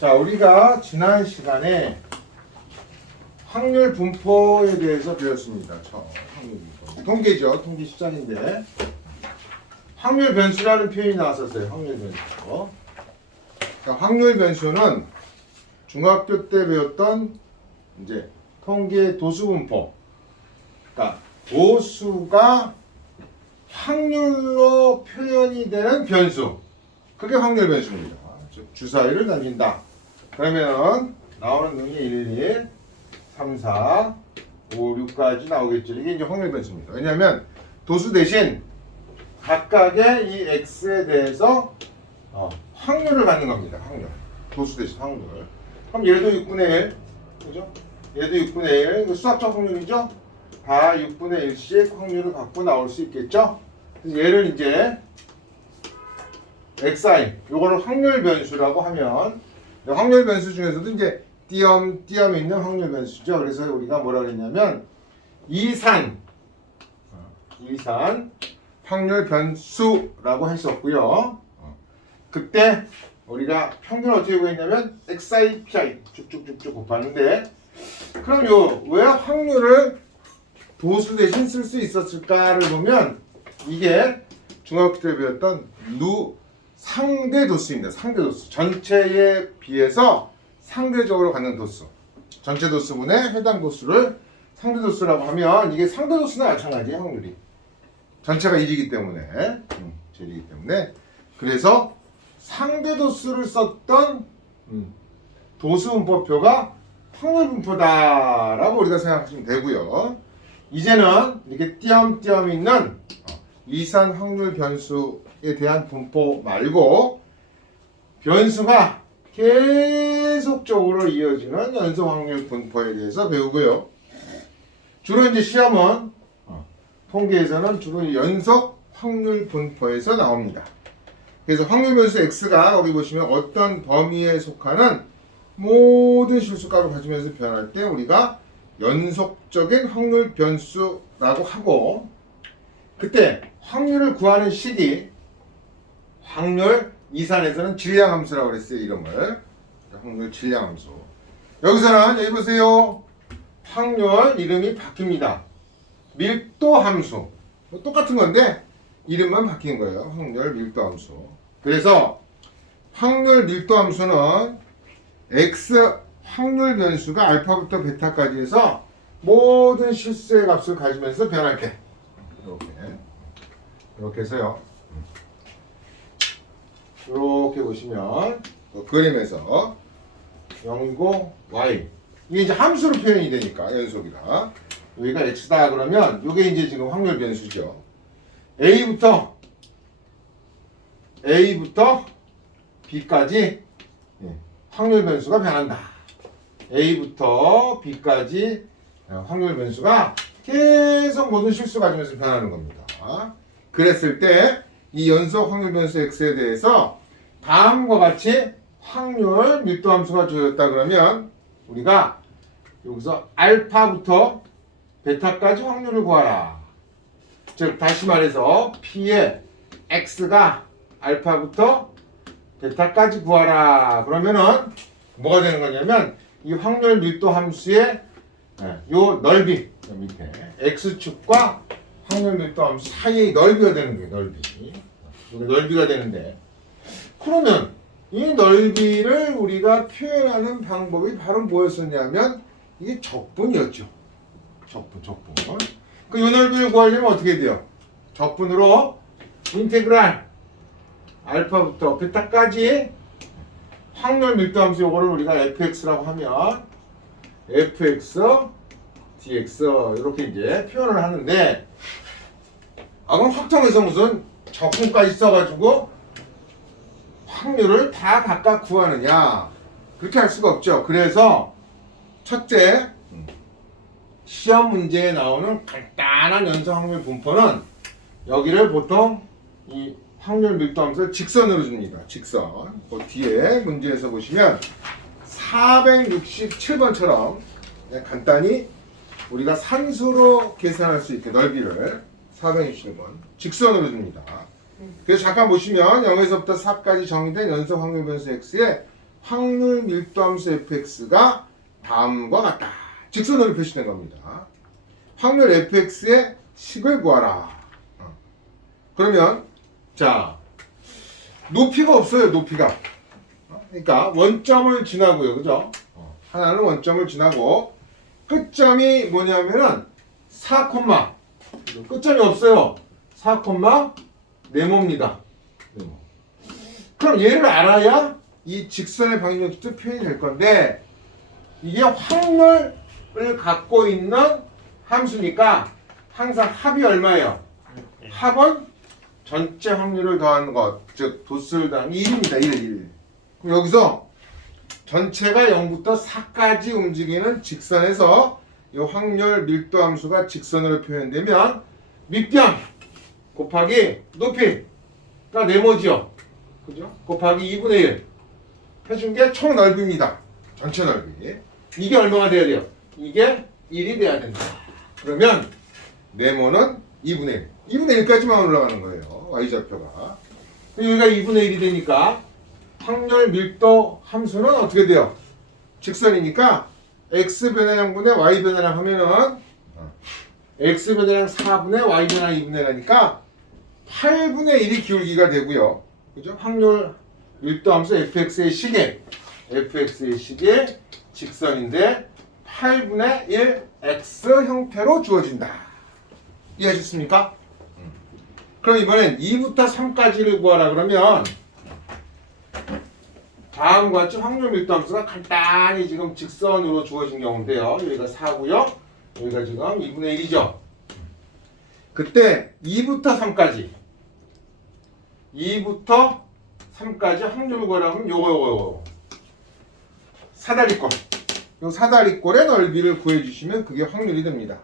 자, 우리가 지난 시간에 확률 분포에 대해서 배웠습니다. 확률 분포. 통계죠. 통계 10장인데 확률 변수라는 표현이 나왔었어요. 확률 변수. 그러니까 확률 변수는 중학교 때 배웠던 이제 통계 도수 분포. 그러니까 도수가 확률로 표현이 되는 변수. 그게 확률 변수입니다. 주사위를 던진다. 그러면 나오는 놈이 1, 1, 3, 4, 5, 6까지 나오겠죠. 이게 이제 확률 변수입니다. 왜냐하면 도수 대신 각각의 이 x에 대해서 확률을 갖는 겁니다. 확률. 도수 대신 확률. 그럼 얘도 6분의 1. 그죠? 얘도 6분의 1. 이거 수학적 확률이죠? 다 6분의 1씩 확률을 갖고 나올 수 있겠죠? 그래서 얘를 이제 xi, 요거를 확률 변수라고 하면 확률 변수 중에서도 이제 띄엄 있는 확률 변수죠. 그래서 우리가 뭐라 그랬냐면 이산 확률 변수라고 했었고요. 그때 우리가 평균을 어떻게 구했냐면 xi, pi 쭉쭉쭉쭉 곱하는데 그럼 왜 확률을 도수 대신 쓸 수 있었을까를 보면 이게 중학교 때 배웠던 상대 도수입니다. 상대 도수. 전체에 비해서 상대적으로 갖는 도수. 전체 도수분의 해당 도수를 상대 도수라고 하면 이게 상대 도수나 마찬가지예요. 확률이. 전체가 1이기 때문에. 제일이기 때문에. 그래서 상대 도수를 썼던 도수 분포표가 확률 분포다라고 우리가 생각하시면 되고요. 이제는 이렇게 띄엄띄엄 있는 이산 확률 변수에 대한 분포 말고 변수가 계속적으로 이어지는 연속 확률 분포에 대해서 배우고요. 주로 이제 시험은 통계에서는 주로 연속 확률 분포에서 나옵니다. 그래서 확률 변수 x가 여기 보시면 어떤 범위에 속하는 모든 실수값을 가지면서 변할 때 우리가 연속적인 확률 변수라고 하고 그때 확률을 구하는 식이 확률 이산에서는 질량함수라고 그랬어요. 이름을 확률 질량함수. 여기서는 여기 보세요. 확률 이름이 바뀝니다. 밀도함수 똑같은 건데 이름만 바뀐 거예요. 확률 밀도함수. 그래서 확률 밀도함수는 x 확률 변수가 알파부터 베타까지 해서 모든 실수의 값을 가지면서 변할 때 이렇게 해서요. 이렇게 보시면 그림에서 0이고 y 이게 이제 함수로 표현이 되니까 연속이라 여기가 x다 그러면 이게 이제 지금 확률 변수죠. a부터 b까지 확률 변수가 변한다. a부터 b까지 확률 변수가 계속 모든 실수 가지면서 변하는 겁니다. 그랬을 때 이 연속 확률 변수 x에 대해서 다음과 같이 확률 밀도 함수가 주어졌다 그러면 우리가 여기서 알파부터 베타까지 확률을 구하라. 즉 다시 말해서 p의 x가 알파부터 베타까지 구하라. 그러면은 뭐가 되는 거냐면 이 확률 밀도 함수의 요 넓이 밑에 x축과 확률 밀도 함수 사이의 넓이가 되는 거예요. 넓이가 되는데 그러면 이 넓이를 우리가 표현하는 방법이 바로 뭐였었냐면 이게 적분이었죠. 적분. 그 요 넓이를 구하려면 어떻게 돼요? 적분으로 인테그랄 알파부터 베타까지 확률 밀도 함수 요거를 우리가 fx라고 하면 fx, dx 이렇게 이제 표현을 하는데 그럼 확통해서 무슨 적분까지 써가지고 확률을 다 각각 구하느냐 그렇게 할 수가 없죠. 그래서 첫째 시험 문제에 나오는 간단한 연속 확률 분포는 여기를 보통 이 확률 밀도 함수를 직선으로 줍니다. 직선. 그 뒤에 문제에서 보시면 467번처럼 간단히 우리가 산수로 계산할 수 있게 넓이를 467번 직선으로 줍니다. 그래서 잠깐 보시면 0에서부터 4까지 정의된 연속 확률 변수 x의 확률 밀도함수 fx가 다음과 같다. 직선으로 표시된 겁니다. 확률 fx의 식을 구하라. 그러면 자 높이가 없어요. 높이가. 그러니까 원점을 지나고요. 그죠? 하나는 원점을 지나고 끝점이 뭐냐면은 4, 끝점이 없어요. 4, 네모입니다. 네모. 그럼 얘를 알아야 이 직선의 방정식도 표현이 될 건데 이게 확률을 갖고 있는 함수니까 항상 합이 얼마예요? 합은 전체 확률을 더하는 것, 즉 도수를 더하는 1입니다. 1. 그럼 여기서 전체가 0부터 4까지 움직이는 직선에서 이 확률 밀도 함수가 직선으로 표현되면 밑변 곱하기 높이가 네모지요. 그죠? 곱하기 2분의 1 해준 게 총 넓이입니다. 전체 넓이. 이게 얼마가 돼야 돼요? 이게 1이 돼야 된다. 그러면 네모는 2분의 1. 2분의 1까지만 올라가는 거예요. y좌표가. 여기가 2분의 1이 되니까 확률 밀도 함수는 어떻게 돼요? 직선이니까 x 변화량분의 y 변화량 하면은 x 변화량 4분의 y 변화량 2분의 1이니까 8분의 1이 기울기가 되고요. 그죠? 확률 밀도 함수 fx의 식의 직선인데 8분의 1 x 형태로 주어진다. 이해하셨습니까? 그럼 이번엔 2부터 3까지를 구하라 그러면 다음과 같이 확률 밀도 함수가 간단히 지금 직선으로 주어진 경우인데요. 여기가 4고요. 여기가 지금 2분의 1이죠. 그때 2부터 3까지 확률을 구하라면 요거 사다리꼴. 요 사다리꼴의 넓이를 구해주시면 그게 확률이 됩니다.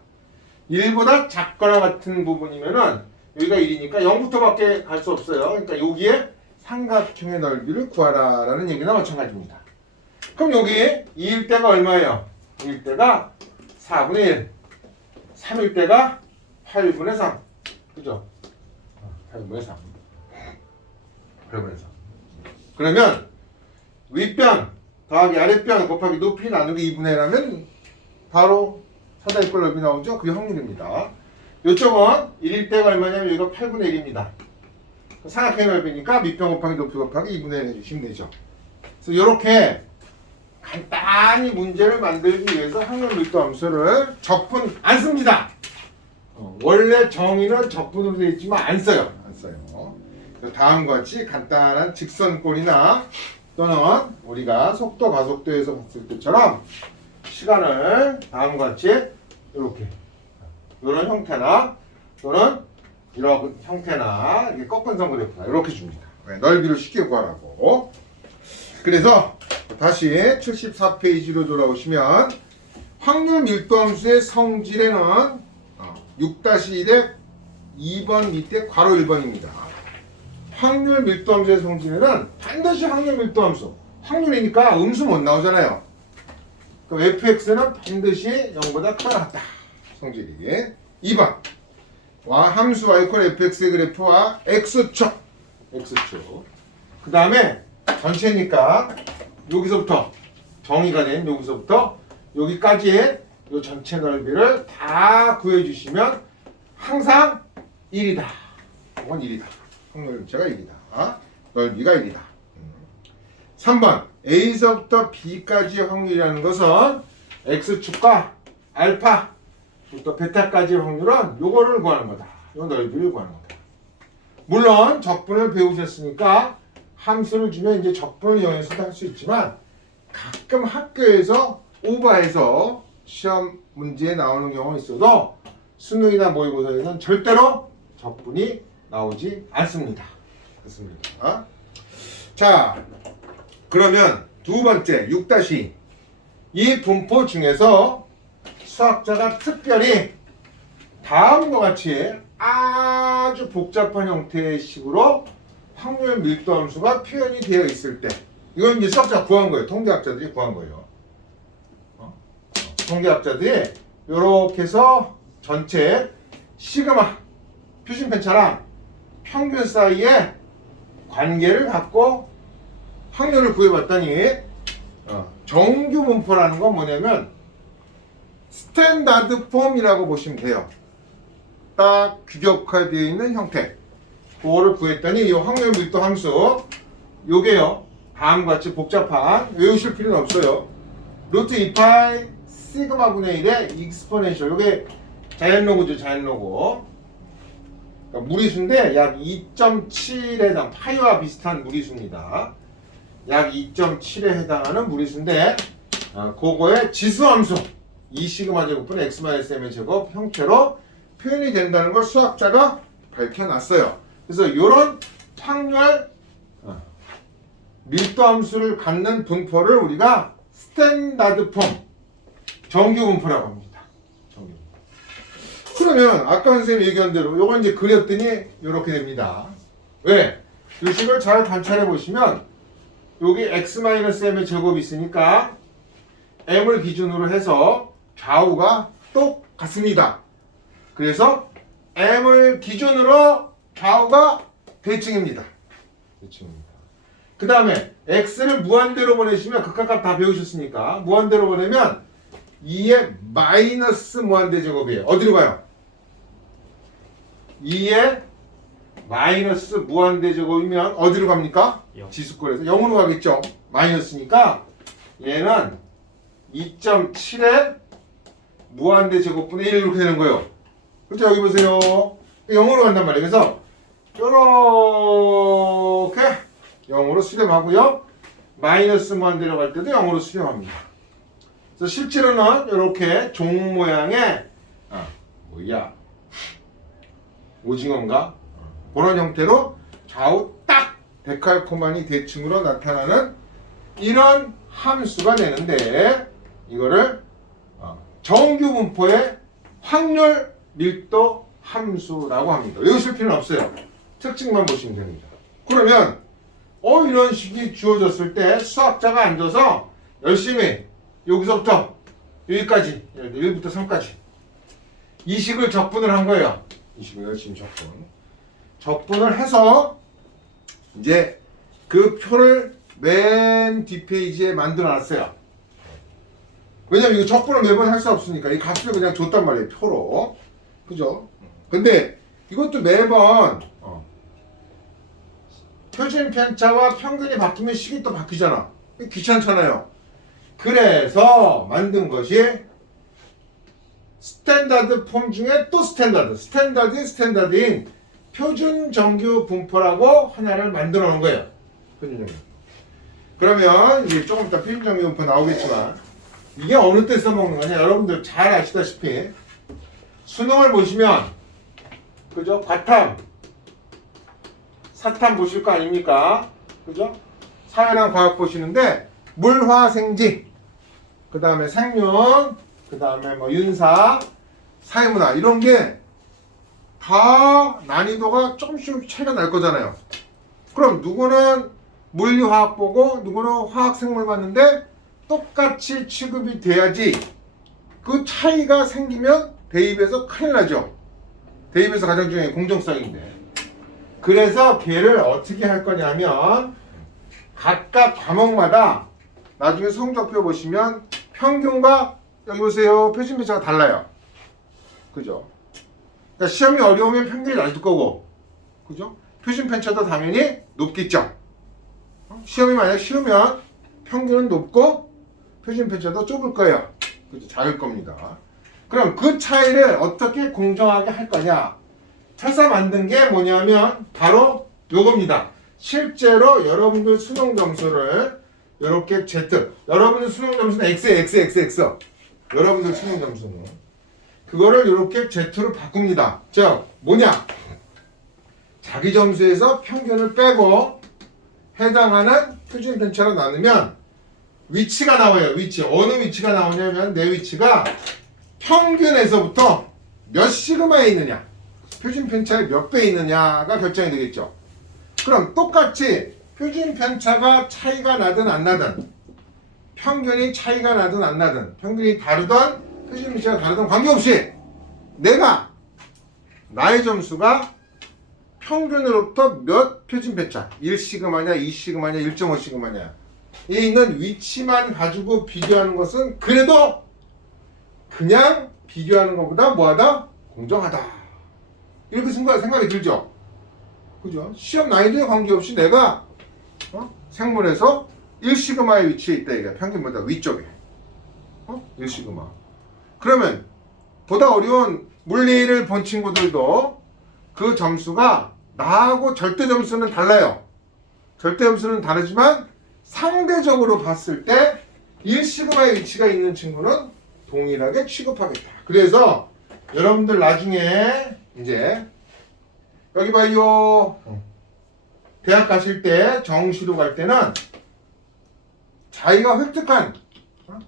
1보다 작거나 같은 부분이면은 여기가 1이니까 0부터밖에 갈 수 없어요. 그러니까 여기에 삼각형의 넓이를 구하라 라는 얘기나 마찬가지입니다. 그럼 여기 2일 때가 얼마예요? 2일 때가 4분의 1, 3일 때가 8분의 3. 그죠? 8분의 3. 8분의 3. 그러면 윗변 더하기 아랫변 곱하기 높이 나누기 2분의 1 하면 바로 사다리꼴 넓이 나오죠? 그게 확률입니다. 요점은 1일 때가 얼마냐면 여기가 8분의 1입니다. 삼각형의 넓이니까 밑변 곱하기 높이 곱하기 2분의 1 해주시면 되죠. 그래서 이렇게 간단히 문제를 만들기 위해서 확률 밀도 함수를 적분 안 씁니다. 원래 정의는 적분으로 되어 있지만 안 써요. 다음과 같이 간단한 직선꼴이나 또는 우리가 속도 가속도에서 봤을 때처럼 시간을 다음과 같이 이렇게 이런 형태나 또는 이런 형태나 이렇게 꺾은 선 그래프나 이렇게 줍니다. 넓이를 쉽게 구하라고. 그래서 다시 74페이지로 돌아오시면 확률 밀도함수의 성질에는 6-1의 2번 밑에 괄호 1번입니다. 확률 밀도함수의 성질에는 반드시 확률 밀도함수. 확률이니까 음수 못 나오잖아요. 그럼 fx는 반드시 0보다 크거나 같다. 성질이. 2번. 함수 y = fx의 그래프와 x축. 그 다음에 전체니까 여기서부터 정의가 된 여기서부터 여기까지의 이 전체 넓이를 다 구해주시면 항상 1이다. 이건 1이다. 확률체가 1이다. 넓이가 1이다. 3번 A서부터 B까지의 확률이라는 것은 X축과 알파부터 베타까지의 확률은 요거를 구하는 거다. 요 넓이를 구하는 거다. 물론 적분을 배우셨으니까 함수를 주면 이제 적분을 이용해서도 할 수 있지만 가끔 학교에서 오버해서 시험 문제에 나오는 경우가 있어도 수능이나 모의고사에서는 절대로 적분이 나오지 않습니다. 그렇습니다. 자, 그러면 두 번째 6-2 이 분포 중에서 수학자가 특별히 다음과 같이 아주 복잡한 형태의 식으로 확률 밀도 함수가 표현이 되어 있을 때 이건 이제 수학자가 구한 거예요. 통계학자들이 구한 거예요. 통계학자들이 이렇게 해서 전체 시그마 표심편차랑 평균 사이에 관계를 갖고 확률을 구해봤더니 정규 분포라는 건 뭐냐면 스탠다드 폼이라고 보시면 돼요. 딱 규격화되어 있는 형태. 그거를 구했더니 이 확률 밀도 함수 요게요. 다음과 같이 복잡한 외우실 필요는 없어요. 루트 2파이 시그마분의 1의 익스포넨셜. 요게 자연로그죠. 자연로그. 그러니까 무리수인데 약 2.7에 해당 파이와 비슷한 무리수입니다. 약 2.7에 해당하는 무리수인데 그거의 지수함수 2시그마 제곱분 x-m의 제곱 형태로 표현이 된다는 걸 수학자가 밝혀놨어요. 그래서 이런 확률 밀도함수를 갖는 분포를 우리가 스탠다드 폼 정규 분포라고 합니다. 정규. 그러면 아까 선생님이 얘기한 대로 요거 이제 그렸더니 이렇게 됩니다. 왜? 이 식을 잘 관찰해 보시면 여기 x-m의 제곱이 있으니까 m을 기준으로 해서 좌우가 똑같습니다. 그래서 m을 기준으로 좌우가 대칭입니다. 대칭입니다. 그 다음에 x를 무한대로 보내시면 극한값 다 배우셨으니까 무한대로 보내면 2의 마이너스 무한대 제곱이에요. 어디로 가요? 2의 마이너스 무한대 제곱이면 어디로 갑니까? 지수꼴에서 0으로 가겠죠. 마이너스니까 얘는 2.7의 무한대 제곱분의 1 이렇게 되는 거예요. 그렇죠? 여기 보세요. 0으로 간단 말이에요. 그래서 이렇게 0으로 수렴하고요. 마이너스 무한대로 갈 때도 0으로 수렴합니다. 그래서 실제로는 이렇게 종 모양의 오징어인가? 그런 형태로 좌우 딱 데칼코마니 대칭으로 나타나는 이런 함수가 되는데 이거를 정규 분포의 확률 밀도 함수라고 합니다. 외우실 필요는 없어요. 특징만 보시면 됩니다. 그러면 이런 식이 주어졌을 때 수학자가 앉아서 열심히 여기서부터 여기까지 1부터 3까지 이 식을 적분을 한 거예요. 이 식을 열심히 적분을 해서 이제 그 표를 맨 뒷페이지에 만들어 놨어요. 왜냐면 이거 적분을 매번 할 수 없으니까 이 값을 그냥 줬단 말이에요. 표로. 그죠? 근데 이것도 매번 표준 편차와 평균이 바뀌면 식이 또 바뀌잖아. 귀찮잖아요. 그래서 만든 것이 스탠다드 폼 중에 또 스탠다드인 표준 정규 분포라고 하나를 만들어 놓은 거예요. 표준 정규. 그러면 이제 조금 이따 표준 정규 분포 나오겠지만 이게 어느 때 써먹는 거냐? 여러분들 잘 아시다시피 수능을 보시면 그죠? 과탐, 사탐 보실 거 아닙니까? 그죠? 사회랑 과학 보시는데 물화생지, 그 다음에 생륜, 그 다음에 뭐 윤사, 사회문화 이런 게 다 난이도가 조금씩 차이가 날 거잖아요. 그럼 누구는 물리화학 보고 누구는 화학생물 봤는데 똑같이 취급이 돼야지. 그 차이가 생기면 대입에서 큰일 나죠. 대입에서 가장 중요한 게 공정성인데. 그래서 걔를 어떻게 할 거냐면 각각 과목마다 나중에 성적표 보시면 평균과 여기 보세요. 표준 편차가 달라요. 그죠? 그러니까 시험이 어려우면 평균이 낮을 거고, 그죠? 표준 편차도 당연히 높겠죠. 시험이 만약 쉬우면 평균은 높고 표준 편차도 좁을 거예요. 그죠? 작을 겁니다. 그럼 그 차이를 어떻게 공정하게 할 거냐? 회사 만든 게 뭐냐면 바로 요겁니다. 실제로 여러분들 수능 점수를 이렇게 Z, 여러분들 수능 점수는 X. 여러분들 수능 점수는 그거를 이렇게 Z로 바꿉니다. 자, 뭐냐? 자기 점수에서 평균을 빼고 해당하는 표준 편차로 나누면 위치가 나와요. 위치. 어느 위치가 나오냐면 내 위치가 평균에서부터 몇 시그마에 있느냐, 표준 편차의 몇 배 있느냐가 결정이 되겠죠. 그럼 똑같이 표준 편차가 차이가 나든 안 나든, 평균이 차이가 나든 안 나든, 평균이 다르든 표준 편차가 다르든 관계없이 내가 나의 점수가 평균으로부터 몇 표준 편차 1시그마냐 2시그마냐 1.5시그마냐 이 있는 위치만 가지고 비교하는 것은 그래도 그냥 비교하는 것보다 뭐하다? 공정하다. 이렇게 생각이 들죠? 그죠? 시험 난이도에 관계없이 내가 생물에서 1시그마의 위치에 있다 이게 평균보다 위쪽에 1시그마. 그러면 보다 어려운 물리를 본 친구들도 그 점수가 나하고 절대 점수는 달라요. 절대 점수는 다르지만 상대적으로 봤을 때 1시그마의 위치가 있는 친구는 동일하게 취급하겠다. 그래서 여러분들 나중에 이제 여기 봐요. 대학 가실 때 정시로 갈 때는 자기가 획득한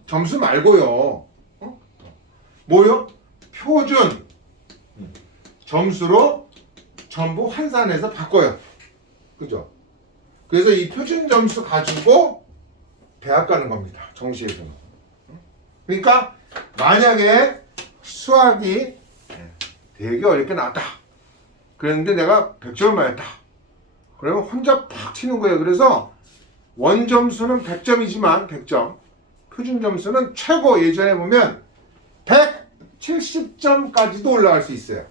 점수 말고요. 뭐요? 표준 점수로 전부 환산해서 바꿔요. 그죠? 그래서 이 표준 점수 가지고 대학 가는 겁니다. 정시에서는. 그러니까 만약에 수학이 되게 어렵게 나왔다. 그랬는데 내가 100점을 맞았다. 그러면 혼자 팍 튀는 거예요. 그래서 원점수는 100점이지만 100점. 표준 점수는 최고 예전에 보면 170점까지도 올라갈 수 있어요.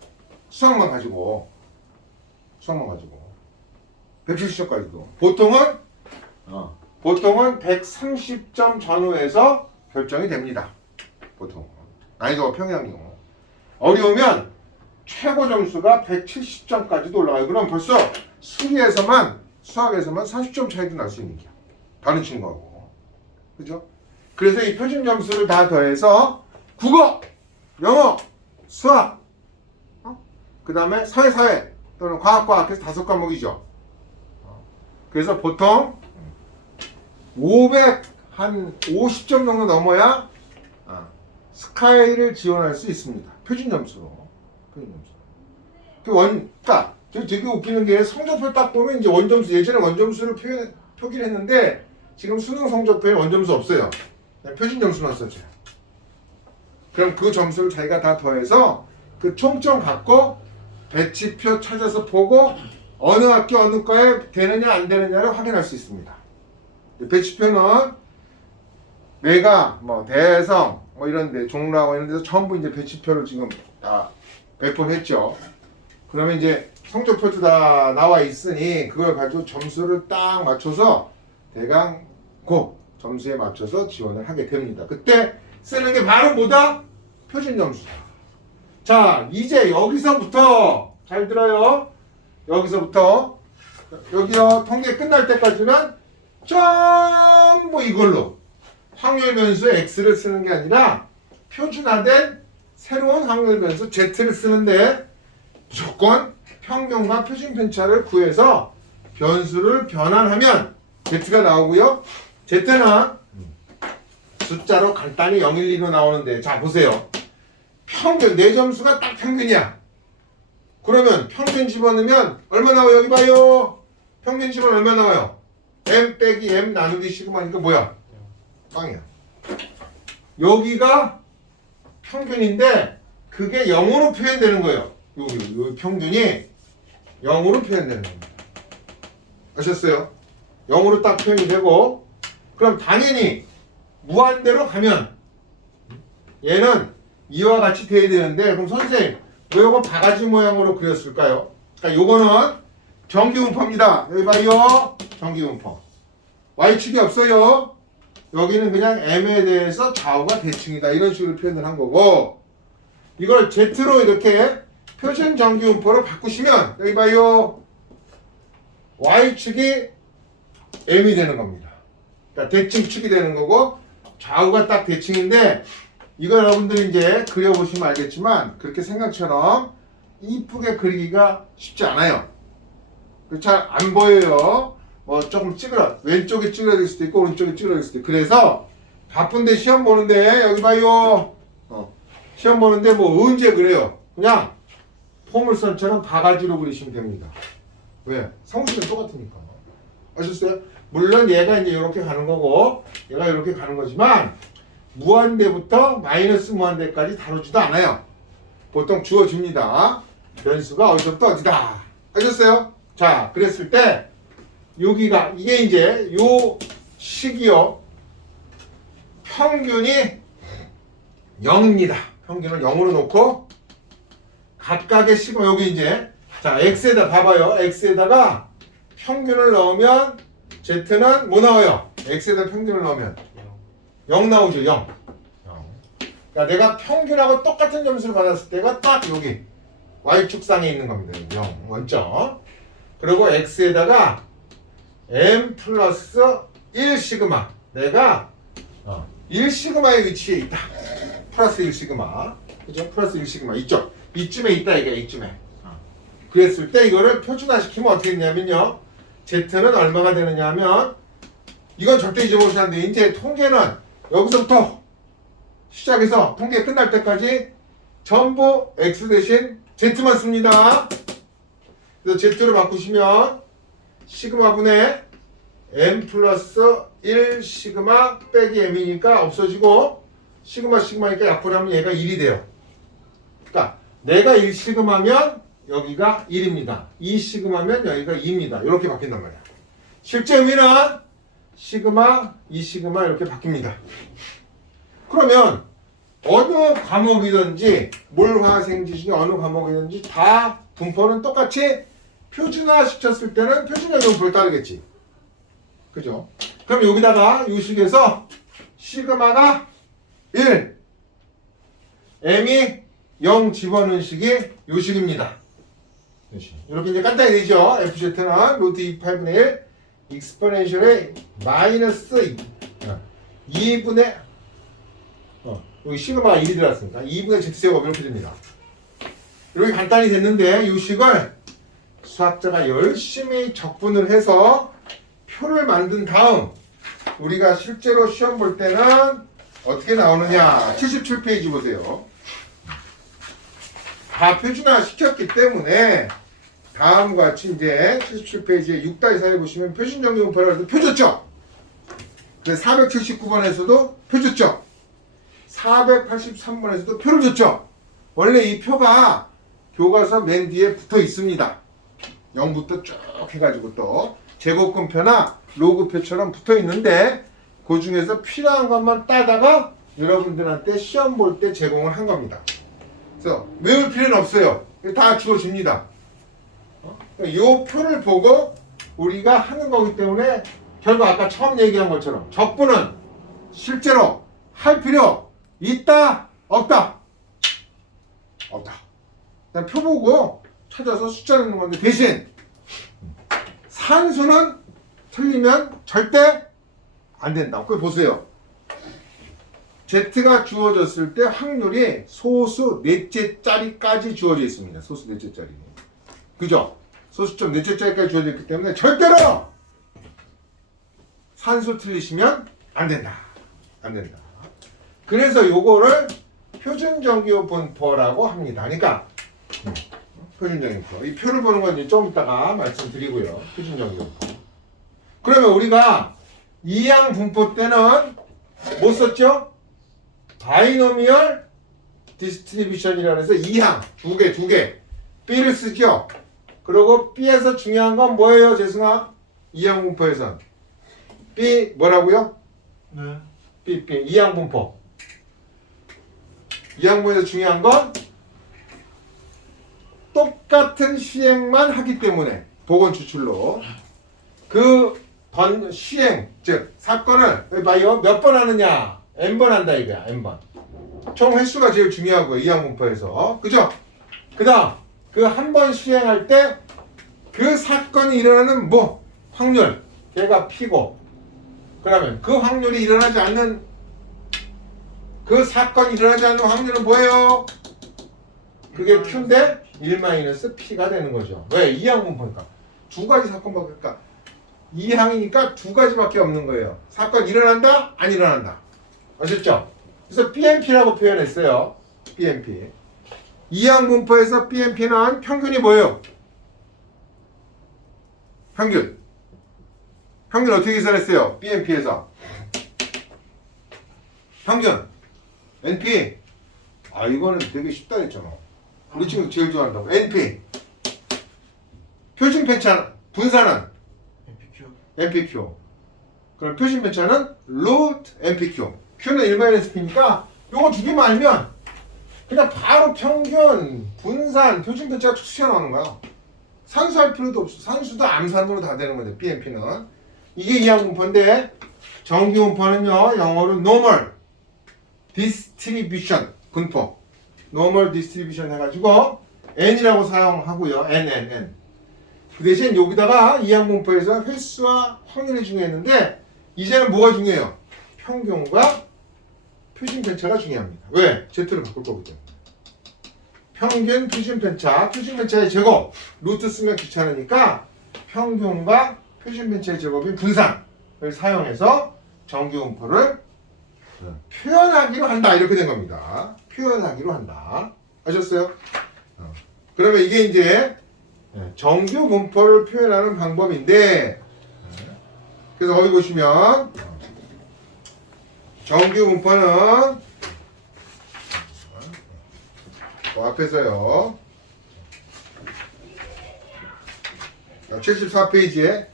수학만 가지고. 170점까지도. 보통은 130점 전후에서 결정이 됩니다. 보통. 난이도가 평양이고. 어려우면 최고 점수가 170점까지도 올라가요. 그럼 벌써 수학에서만 40점 차이도 날 수 있는 거야. 다른 친구하고. 그죠? 그래서 이 표준 점수를 다 더해서 국어, 영어, 수학, 그 다음에 사회 또는 과학과학 해서 5과목이죠. 그래서 보통 50점 정도 넘어야 스카이를 지원할 수 있습니다. 표준 점수로. 그러니까 되게 웃기는 게 성적표 딱 보면 이제 원점수 예전에 원점수를 표기를 했는데 지금 수능 성적표에 원점수 없어요. 그냥 표준 점수만 써줘요. 그럼 그 점수를 자기가 다 더해서 그 총점 갖고 배치표 찾아서 보고 어느 학교 어느 과에 되느냐 안 되느냐를 확인할 수 있습니다. 배치표는 매가 대성 이런데 종로하고 이런 데서 전부 이제 배치표를 지금 다 배포했죠. 그러면 이제 성적표도 다 나와 있으니 그걸 가지고 점수를 딱 맞춰서 대강 점수에 맞춰서 지원을 하게 됩니다. 그때 쓰는 게 바로 뭐다? 표준 점수다. 자, 이제 여기서부터 잘 들어요. 여기서부터 여기요 통계 끝날 때까지는 전부 이걸로 확률 변수 x를 쓰는 게 아니라 표준화된 새로운 확률 변수 z를 쓰는데 무조건 평균과 표준 편차를 구해서 변수를 변환하면 z가 나오고요. z는 숫자로 간단히 0, 1, 2로 나오는데 자 보세요. 평균 내 점수가 딱 평균이야. 그러면 평균 집어넣으면 얼마 나와요? 여기 봐요. 평균 집어넣으면 얼마 나와요? m 빼기 m 나누기 시그마니까 뭐야? 빵이야. 여기가 평균인데 그게 0으로 표현되는 거예요. 요 평균이 0으로 표현되는 겁니다. 아셨어요? 0으로 딱 표현이 되고 그럼 당연히 무한대로 가면 얘는 이와 같이 돼야 되는데 그럼 선생님 왜 이거 바가지 모양으로 그렸을까요? 그러니까 요거는 정기분포입니다. 여기 봐요. 정기분포. y축이 없어요. 여기는 그냥 m에 대해서 좌우가 대칭이다. 이런 식으로 표현을 한 거고 이걸 z로 이렇게 표준 정기분포로 바꾸시면 여기 봐요. y축이 m이 되는 겁니다. 그러니까 대칭축이 되는 거고 좌우가 딱 대칭인데 이거 여러분들이 이제 그려보시면 알겠지만 그렇게 생각처럼 이쁘게 그리기가 쉽지 않아요. 잘 안 보여요. 조금 왼쪽에 찌그러질 수도 있고 오른쪽에 찌그러질 수도 있고 그래서 바쁜데 시험 보는데 여기 봐요. 시험 보는데 언제 그래요? 그냥 포물선처럼 바가지로 그리시면 됩니다. 왜? 성질은 똑같으니까. 아셨어요? 물론 얘가 이제 이렇게 가는 거고 얘가 이렇게 가는 거지만 무한대부터 마이너스 무한대까지 다루지도 않아요. 보통 주어집니다. 변수가 어디서부터 어디다. 알겠어요? 자, 그랬을 때 여기가 이게 이제 요 식이요 평균이 0입니다. 평균을 0으로 놓고 각각의 시그마 여기 이제 자 x에다 봐봐요. x에다가 평균을 넣으면 z는 뭐 나와요? x에다 평균을 넣으면 0 나오죠. 0. 그러니까 내가 평균하고 똑같은 점수를 받았을 때가 딱 여기 y축상에 있는 겁니다. 0 먼저. 그리고 x에다가 m 플러스 1 시그마 내가 1 시그마의 위치에 있다. 플러스 1 시그마 그죠? 플러스 1 시그마 이쪽 이쯤에 있다 이게 이쯤에. 그랬을 때 이거를 표준화시키면 어떻게 되냐면요. z는 얼마가 되느냐 하면 이건 절대 잊어버리시면 안 돼. 이제 통계는 여기서부터 시작해서 통계 끝날 때까지 전부 x 대신 z만 씁니다. 그래서 z로 바꾸시면 시그마분의 m 플러스 1 시그마 빼기 m이니까 없어지고 시그마니까 약분하면 얘가 1이 돼요. 그러니까 내가 1 시그마면 여기가 1입니다. 2 시그마면 여기가 2입니다. 이렇게 바뀐단 말이야. 실제 의미는 시그마, 2 시그마 이렇게 바뀝니다. 그러면 어느 과목이든지 몰화생지 중에 어느 과목이든지 다 분포는 똑같이 표준화 시켰을 때는 표준화 분포를 따르겠지. 그죠? 그럼 여기다가 이 식에서 시그마가 1, m이 0 집어넣은 식이 이 식입니다. 이렇게 이제 간단히 되죠. FZ는 루트 2 8분의 1 익스포넨셜의 마이너스 2분의 여기 시그마가 1이 들어갔으니까 2분의 Z제곱 이렇게 됩니다. 이렇게 간단히 됐는데 이 식을 수학자가 열심히 적분을 해서 표를 만든 다음 우리가 실제로 시험 볼 때는 어떻게 나오느냐 77페이지 보세요. 다 표준화 시켰기 때문에 다음과 같이 이제 77페이지에 6-4에 보시면 표준정리분포라고 해서 표줬죠. 그래서 479번에서도 표줬죠. 483번에서도 표를 줬죠. 원래 이 표가 교과서 맨 뒤에 붙어 있습니다. 0부터 쭉 해가지고 또 제곱근표나 로그표처럼 붙어 있는데 그 중에서 필요한 것만 따다가 여러분들한테 시험 볼 때 제공을 한 겁니다. 그래서 외울 필요는 없어요. 다 주어집니다. 이 표를 보고 우리가 하는 거기 때문에 결국 아까 처음 얘기한 것처럼 적분은 실제로 할 필요 있다? 없다? 없다. 그냥 표 보고 찾아서 숫자 넣는 건데 대신 산수는 틀리면 절대 안 된다. 그걸 보세요. Z가 주어졌을 때 확률이 소수 넷째 짜리까지 주어져 있습니다. 소수 넷째 짜리. 그죠? 소수점 넷째 짜리까지 주어져 있기 때문에 절대로 산수 틀리시면 안 된다. 안 된다. 그래서 요거를 표준정규분포라고 합니다. 그러니까 표준정규분포. 이 표를 보는 건 이제 좀 이따가 말씀드리고요. 표준정규분포. 그러면 우리가 이항분포 때는 뭐 썼죠? 바이노미얼 디스트리뷰션이라고 해서 이항 두 개 B를 쓰죠. 그리고 B에서 중요한 건 뭐예요, 재승아? 이항분포에선 B 뭐라고요? 네. B 이항분포. 이항분포에서 중요한 건 똑같은 시행만 하기 때문에 보건 추출로 그 시행 즉 사건을 봐요 몇 번 하느냐 n번 한다 이거야. n번 총 횟수가 제일 중요하고요. 이항분포에서 그죠? 그 다음 그 한 번 시행할 때 그 사건이 일어나는 뭐 확률 걔가 P고 그러면 그 확률이 일어나지 않는 그 사건이 일어나지 않는 확률은 뭐예요? 그게 Q인데 1-P가 되는 거죠. 왜? 이항분포니까 두 가지 사건밖에 그러니까 이항이니까 두 가지밖에 없는 거예요. 사건 일어난다? 안 일어난다. 아셨죠? 그래서 BMP라고 표현했어요. BMP. 이항분포에서 BMP는 평균이 뭐예요? 평균 어떻게 계산했어요? BMP에서 평균 NP 이거는 되게 쉽다 했잖아. 우리 친구 제일 좋아한다고. NP 표준 편차 분산은 NPQ. NPQ. 그럼 표준 편차는 루트 NPQ. Q는 1-P니까 요거 두 개만 알면 그냥 바로 평균, 분산, 표준 편차가 툭 튀어나오는 거야. 산수할 필요도 없어. 산수도 암산으로 다 되는 거죠. BMP는. 이게 이항분포인데 정기분포는요. 영어로 normal distribution 분포. normal distribution 해가지고 n이라고 사용하고요. n. 그 대신 여기다가 이항분포에서 횟수와 확률이 중요했는데 이제는 뭐가 중요해요? 평균과 표준 편차가 중요합니다. 왜? Z를 바꿀 거기 때문에. 평균, 표준 편차의 제곱. 루트 쓰면 귀찮으니까 평균과 표준 편차의 제곱인 분산을 사용해서 정기분포를 표현하기로 한다. 이렇게 된 겁니다. 표현하기로 한다. 아셨어요? 그러면 이게 이제 정규분포를 표현하는 방법인데 그래서 어디 보시면 정규분포는 앞에서요 74페이지에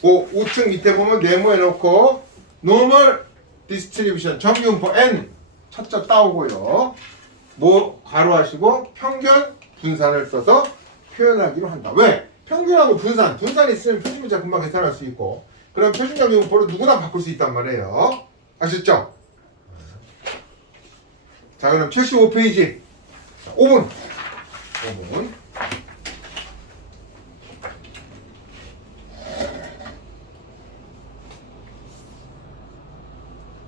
그 우측 밑에 보면 네모해놓고 normal distribution 정규분포 n 첫자 따오고요 뭐 괄호하시고 평균 분산을 써서 표현하기로 한다. 왜? 평균하고 분산이 있으면 표준문자 금방 계산할 수 있고 그럼 표준정규분포를 누구나 바꿀 수 있단 말이에요. 아셨죠? 자 그럼 75페이지 5분